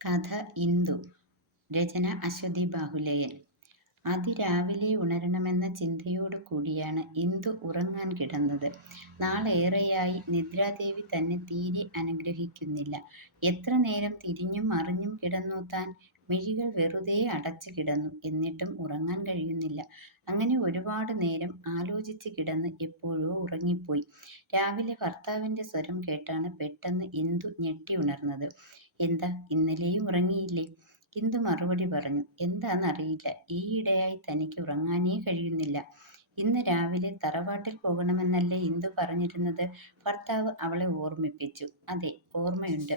കഥ ഇന്ദു രചന അശ്വതി ബാഹുലേയൻ അതിരാവിലെ ഉണരണമെന്ന ചിന്തയോടു കൂടിയാണ് ഇന്ദു ഉറങ്ങാൻ കിടന്നത്. നാളേറെയായി നിദ്രാദേവി തന്നെ തീരെ അനുഗ്രഹിക്കുന്നില്ല. എത്ര നേരം തിരിഞ്ഞും മറിഞ്ഞും കിടന്നു താൻ. മിഴികൾ വെറുതെ അടച്ചു കിടന്നു. എന്നിട്ടും ഉറങ്ങാൻ കഴിയുന്നില്ല. അങ്ങനെ ഒരുപാട് നേരം ആലോചിച്ച് കിടന്ന് എപ്പോഴോ ഉറങ്ങിപ്പോയി. രാവിലെ ഭർത്താവിന്റെ സ്വരം കേട്ടാണ് പെട്ടെന്ന് ഇന്ദു ഞെട്ടിയുണർന്നത്. എന്താ ഇന്നലെയും ഉറങ്ങിയില്ലേ? ഇന്ദു മറുപടി പറഞ്ഞു. എന്താണെന്നറിയില്ല ഈയിടെയായി തനിക്ക് ഉറങ്ങാനേ കഴിയുന്നില്ല. ഇന്ന് രാവിലെ തറവാട്ടിൽ പോകണമെന്നല്ലേ ഇന്ദു പറഞ്ഞിരുന്നത്? ഭർത്താവ് അവളെ ഓർമ്മിപ്പിച്ചു. അതെ ഓർമ്മയുണ്ട്.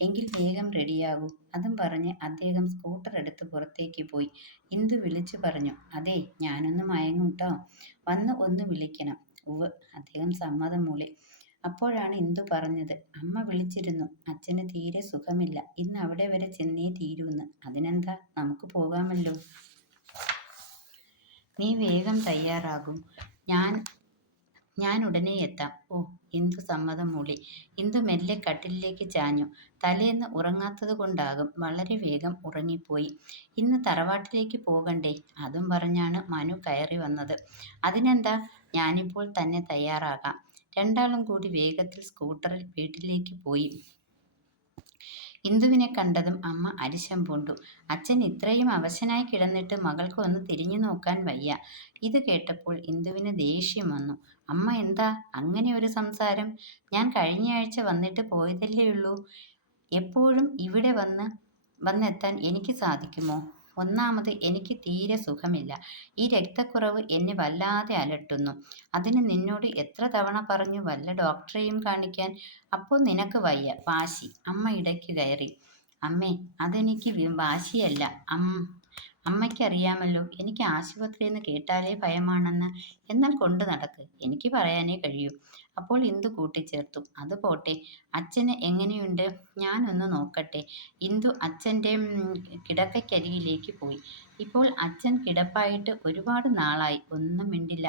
എങ്കിൽ വേഗം റെഡിയാകൂ. അതും പറഞ്ഞ് അദ്ദേഹം സ്കൂട്ടർ എടുത്ത് പുറത്തേക്ക് പോയി. ഇന്ദു വിളിച്ചു പറഞ്ഞു. അതെ ഞാനൊന്ന് മയങ്ങും വന്ന് ഒന്ന് വിളിക്കണം. ഉവ്വ് അദ്ദേഹം സമ്മതം മൂളി. അപ്പോഴാണ് ഇന്ദു പറഞ്ഞത്. അമ്മ വിളിച്ചിരുന്നു. അച്ഛന് തീരെ സുഖമില്ല. ഇന്ന് അവിടെ വരെ ചെന്നേ തീരൂന്ന്. അതിനെന്താ നമുക്ക് പോകാമല്ലോ. നീ വേഗം തയ്യാറാകും ഞാൻ ഞാൻ ഉടനെ എത്താം. ഓ ഇന്ദു സമ്മതം മൂളി. ഇന്ദു മെല്ലെ കട്ടിലിലേക്ക് ചാഞ്ഞു. തലേന്ന് ഉറങ്ങാത്തത് കൊണ്ടാകും വളരെ വേഗം ഉറങ്ങിപ്പോയി. ഇന്ന് തറവാട്ടിലേക്ക് പോകണ്ടേ? അതും പറഞ്ഞാണ് മനു കയറി വന്നത്. അതിനെന്താ ഞാനിപ്പോൾ തന്നെ തയ്യാറാകാം. രണ്ടാളും കൂടി വേഗത്തിൽ സ്കൂട്ടറിൽ വീട്ടിലേക്ക് പോയി. ഇന്ദുവിനെ കണ്ടതും അമ്മ അരിശം പൂണ്ടു. അച്ഛൻ ഇത്രയും അവശനായി കിടന്നിട്ട് മകൾക്ക് ഒന്ന് തിരിഞ്ഞു നോക്കാൻ വയ്യ. ഇത് കേട്ടപ്പോൾ ഇന്ദുവിന് ദേഷ്യം വന്നു. അമ്മ എന്താ അങ്ങനെ ഒരു സംസാരം? ഞാൻ കഴിഞ്ഞയാഴ്ച വന്നിട്ട് പോയതല്ലേ ഉള്ളൂ എപ്പോഴും ഇവിടെ വന്ന് വന്നെത്താൻ എനിക്ക് സാധിക്കുമോ? ഒന്നാമത് എനിക്ക് തീരെ സുഖമില്ല. ഈ രക്തക്കുറവ് എന്നെ വല്ലാതെ അലട്ടുന്നു. അതിന് നിന്നോട് എത്ര തവണ പറഞ്ഞു വല്ല ഡോക്ടറെയും കാണിക്കാൻ. അപ്പോൾ നിനക്ക് വയ്യ. വാശി. അമ്മ ഇടയ്ക്ക് കയറി. അമ്മേ അതെനിക്ക് വാശിയല്ല. അമ്മയ്ക്കറിയാമല്ലോ എനിക്ക് ആശുപത്രി എന്ന് കേട്ടാലേ ഭയമാണെന്ന്. എന്നാൽ കൊണ്ടു നടക്ക്. എനിക്ക് പറയാനേ കഴിയൂ. അപ്പോൾ ഇന്ദു കൂട്ടിച്ചേർത്തു. അത് പോട്ടെ. അച്ഛന് എങ്ങനെയുണ്ട്? ഞാനൊന്ന് നോക്കട്ടെ. ഇന്ദു അച്ഛന്റെ കിടക്കയ്ക്കരികിലേക്ക് പോയി. ഇപ്പോൾ അച്ഛൻ കിടപ്പായിട്ട് ഒരുപാട് നാളായി. ഒന്നും മിണ്ടില്ല.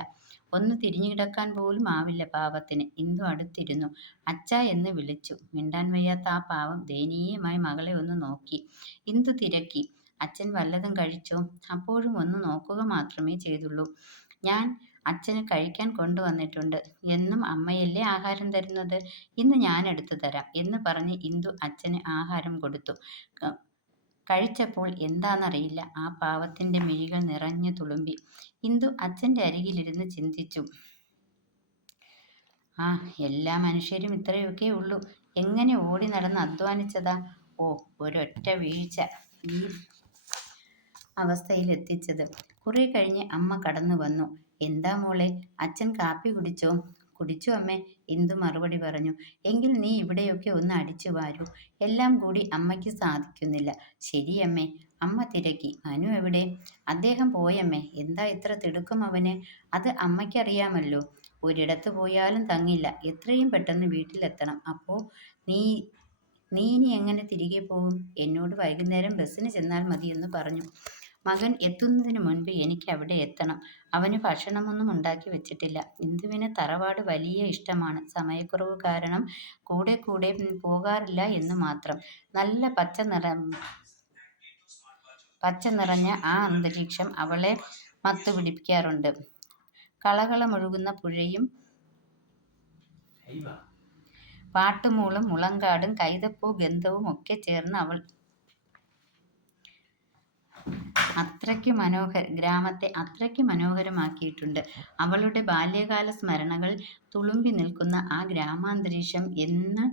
ഒന്ന് തിരിഞ്ഞു കിടക്കാൻ പോലും ആവില്ല പാവത്തിന്. ഇന്ദു അടുത്തിരുന്നു. അച്ഛ എന്ന് വിളിച്ചു. മിണ്ടാൻ വയ്യാത്ത ആ പാവം ദയനീയമായി മകളെ ഒന്ന് നോക്കി. ഇന്ദു തിരക്കി. അച്ഛൻ വല്ലതും കഴിച്ചോ? അപ്പോഴും ഒന്ന് നോക്കുക മാത്രമേ ചെയ്തുള്ളൂ. ഞാൻ അച്ഛന് കഴിക്കാൻ കൊണ്ടുവന്നിട്ടുണ്ട്. എന്നും അമ്മയല്ലേ ആഹാരം തരുന്നത്. ഇന്ന് ഞാൻ എടുത്തു തരാം എന്ന് പറഞ്ഞ് ഇന്ദു അച്ഛന് ആഹാരം കൊടുത്തു. കഴിച്ചപ്പോൾ എന്താണെന്നറിയില്ല ആ പാവത്തിന്റെ മിഴികൾ നിറഞ്ഞു തുളുമ്പി. ഇന്ദു അച്ഛന്റെ അരികിലിരുന്ന് ചിന്തിച്ചു. ആ എല്ലാ മനുഷ്യരും ഇത്രയൊക്കെ ഉള്ളൂ. എങ്ങനെ ഓടി നടന്ന് അധ്വാനിച്ചതാ. ഓ ഒരൊറ്റ വീഴ്ച ഈ അവസ്ഥയിലെത്തിച്ചത്. കുറെ കഴിഞ്ഞ് അമ്മ കടന്നു വന്നു. എന്താ മോളെ അച്ഛൻ കാപ്പി കുടിച്ചോ? കുടിച്ചു അമ്മേ. ഇന്ദു മറുപടി പറഞ്ഞു. എങ്കിൽ നീ ഇവിടെയൊക്കെ ഒന്ന് അടിച്ചു വാരൂ. എല്ലാം കൂടി അമ്മയ്ക്ക് സാധിക്കുന്നില്ല. ശരി അമ്മേ. തിരക്കി. മനു എവിടെ? അദ്ദേഹം പോയമ്മേ. എന്താ ഇത്ര തിടുക്കം അവന്? അത് അമ്മയ്ക്കറിയാമല്ലോ. ഒരിടത്ത് പോയാലും തങ്ങില്ല. എത്രയും പെട്ടെന്ന് വീട്ടിലെത്തണം. അപ്പോ നീ നീ ഇനി എങ്ങനെ തിരികെ പോകും? എന്നോട് വൈകുന്നേരം ബസ്സിന് ചെന്നാൽ മതിയെന്ന് പറഞ്ഞു. മകൻ എത്തുന്നതിന് മുൻപ് എനിക്ക് അവിടെ എത്തണം. അവന് ഭക്ഷണമൊന്നും ഉണ്ടാക്കി വെച്ചിട്ടില്ല. ഇന്ദുവിന് തറവാട് വലിയ ഇഷ്ടമാണ്. സമയക്കുറവ് കാരണം കൂടെ കൂടെ പോകാറില്ല എന്ന് മാത്രം. നല്ല പച്ച നിറ പച്ച നിറഞ്ഞ ആ അന്തരീക്ഷം അവളെ മത്തുപിടിപ്പിക്കാറുണ്ട്. കളകളമൊഴുകുന്ന പുഴയും പാട്ടുമൂളും മുളങ്കാടും കൈതപ്പൂ ഗന്ധവും ഒക്കെ ചേർന്ന് അവൾ അത്രയ്ക്ക് മനോഹര ഗ്രാമത്തെ അത്രയ്ക്ക് മനോഹരമാക്കിയിട്ടുണ്ട്. അവളുടെ ബാല്യകാല സ്മരണകൾ തുളുമ്പി നിൽക്കുന്ന ആ ഗ്രാമാന്തരീക്ഷം എന്ന്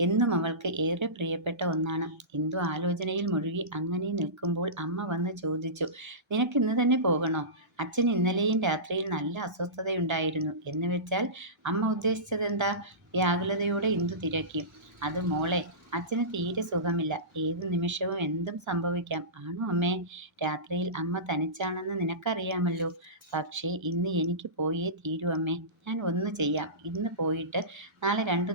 എന്നും അവൾക്ക് ഏറെ പ്രിയപ്പെട്ട ഒന്നാണ്. എന്തോ ആലോചനയിൽ മുഴുകി അങ്ങനെ നിൽക്കുമ്പോൾ അമ്മ വന്ന് ചോദിച്ചു. നിനക്ക് ഇന്ന് തന്നെ പോകണോ? അച്ഛൻ ഇന്നലെയും രാത്രിയിൽ നല്ല അസ്വസ്ഥതയുണ്ടായിരുന്നു. എന്ന് വെച്ചാൽ അമ്മ ഉദ്ദേശിച്ചതെന്താ? വ്യാകുലതയോടെ ഇന്ദു തിരക്കി. അത് മോളെ അച്ഛന് തീരെ സുഖമില്ല. ഏതു നിമിഷവും എന്തും സംഭവിക്കാം. ആണോ അമ്മേ? രാത്രിയിൽ അമ്മ തനിച്ചാണെന്ന് നിനക്കറിയാമല്ലോ. പക്ഷേ ഇന്ന് എനിക്ക് പോയേ തീരൂ അമ്മേ. ഞാൻ ഒന്ന് ചെയ്യാം. ഇന്ന് പോയിട്ട് നാളെ രണ്ടു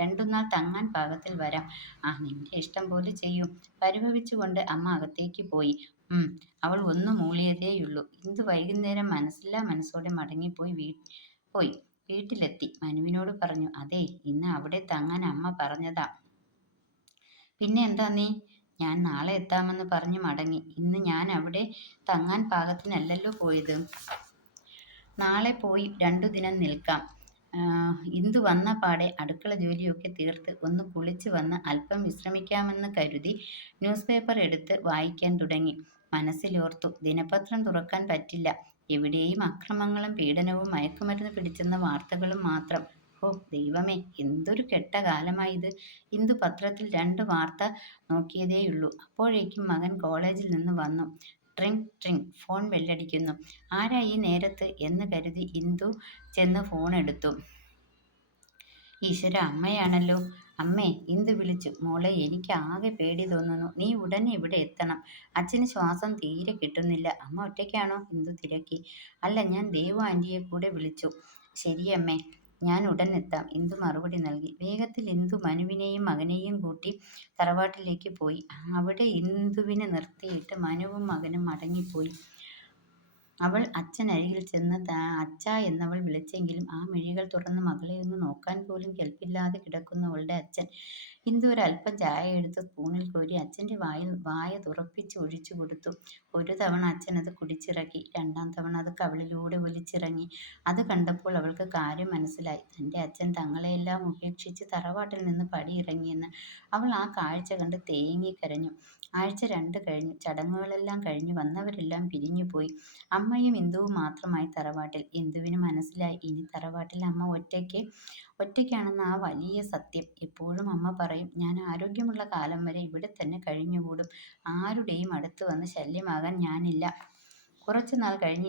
രണ്ടുനാൾ തങ്ങാൻ പാകത്തിൽ വരാം. ആ നിന്റെ ഇഷ്ടം പോലെ ചെയ്യൂ. പരിഭവിച്ചുകൊണ്ട് അമ്മ അകത്തേക്ക് പോയി. ഉം അവൾ ഒന്ന് മൂളിയതേയുള്ളൂ. ഇന്ന് വൈകുന്നേരം മനസ്സില്ലാ മനസ്സോടെ മടങ്ങിപ്പോയി വീ പോയി വീട്ടിലെത്തി. മനുവിനോട് പറഞ്ഞു. അതെ ഇന്ന് അവിടെ തങ്ങാൻ അമ്മ പറഞ്ഞതാ. പിന്നെ എന്താ നീ? ഞാൻ നാളെ എത്താമെന്ന് പറഞ്ഞു മടങ്ങി. ഇന്ന് ഞാൻ അവിടെ തങ്ങാൻ പാകത്തിനല്ലല്ലോ പോയത്. നാളെ പോയി രണ്ടു ദിനം നിൽക്കാം. ഇന്ദു വന്ന പാടെ അടുക്കള ജോലിയൊക്കെ തീർത്ത് ഒന്ന് കുളിച്ച് വന്ന് അല്പം വിശ്രമിക്കാമെന്ന് കരുതി ന്യൂസ് പേപ്പർ എടുത്ത് വായിക്കാൻ തുടങ്ങി. മനസ്സിലോർത്തു ദിനപത്രം തുറക്കാൻ പറ്റില്ല. എവിടെയും അക്രമങ്ങളും പീഡനവും മയക്കുമരുന്ന് പിടിച്ചെന്ന വാർത്തകളും മാത്രം. ഹോ ദൈവമേ എന്തൊരു കെട്ട കാലമായത്. ഇന്ദു പത്രത്തിൽ രണ്ട് വാർത്ത നോക്കിയതേയുള്ളൂ. അപ്പോഴേക്കും മകൻ കോളേജിൽ നിന്ന് വന്നു. ട്രിങ് ട്രിങ് ഫോൺ ബെല്ലടിക്കുന്നു. ആരാ ഈ നേരത്ത്? എന്ന് കരുതി ഇന്ദു ചെന്ന് ഫോൺ എടുത്തു ഈശ്വര അമ്മയാണല്ലോ. അമ്മേ ഇന്ദു വിളിച്ചു? മോളെ എനിക്ക് ആകെ പേടി തോന്നുന്നു. നീ ഉടനെ ഇവിടെ എത്തണം. അച്ഛന് ശ്വാസം തീരെ കിട്ടുന്നില്ല. അമ്മ ഒറ്റയ്ക്കാണോ? ഇന്ദു തിരക്കി. അല്ല ഞാൻ ദേവു ആന്റിയെ കൂടെ വിളിച്ചു. ശരിയമ്മേ ഞാൻ ഉടൻ എത്താം. ഇന്ദു മറുപടി നൽകി? വേഗത്തിൽ ഇന്ദു മനുവിനെയും മകനെയും കൂട്ടി തറവാട്ടിലേക്ക് പോയി. അവിടെ ഇന്ദുവിനെ നിർത്തിയിട്ട് മനുവും മകനും മടങ്ങിപ്പോയി. അവൾ അച്ഛനരികിൽ ചെന്ന് അച്ഛാ എന്നവൾ വിളിച്ചെങ്കിലും ആ മിഴികൾ തുറന്ന് മകളെ ഒന്ന് നോക്കാൻ പോലും കെൽപ്പില്ലാതെ കിടക്കുന്നവളുടെ അച്ഛൻ ഇന്ദു ഒരു അല്പം ചായ എടുത്ത് സ്പൂണിൽ കോരി അച്ഛന്റെ വായിൽ വായ തുറപ്പിച്ച് ഒഴിച്ചു കൊടുത്തു. ഒരു തവണ അച്ഛൻ അത് കുടിച്ചിറക്കി. രണ്ടാം തവണ അത് കവിളിലൂടെ ഒലിച്ചിറങ്ങി. അത് കണ്ടപ്പോൾ അവൾക്ക് കാര്യം മനസ്സിലായി. തന്റെ അച്ഛൻ തങ്ങളെയെല്ലാം ഉപേക്ഷിച്ച് തറവാട്ടിൽ നിന്ന് പടിയിറങ്ങിയെന്ന് അവൾ ആ കാഴ്ച കണ്ട് തേങ്ങിക്കരഞ്ഞു ആഴ്ച രണ്ട് കഴിഞ്ഞു. ചടങ്ങുകളെല്ലാം കഴിഞ്ഞു വന്നവരെല്ലാം പിരിഞ്ഞുപോയി അമ്മയും ഇന്ദുവും മാത്രമായി തറവാട്ടിൽ. ഇന്ദുവിന് മനസ്സിലായി. ഇനി തറവാട്ടിൽ അമ്മ ഒറ്റയ്ക്ക് ഒറ്റയ്ക്കാണെന്ന ആ വലിയ സത്യം. എപ്പോഴും അമ്മ പറയും ഞാൻ ആരോഗ്യമുള്ള കാലം വരെ ഇവിടെ തന്നെ കഴിഞ്ഞുകൂടും. ആരുടെയും അടുത്ത് വന്ന് ശല്യമാകാൻ ഞാനില്ല. കുറച്ചു നാൾ കഴിഞ്ഞ്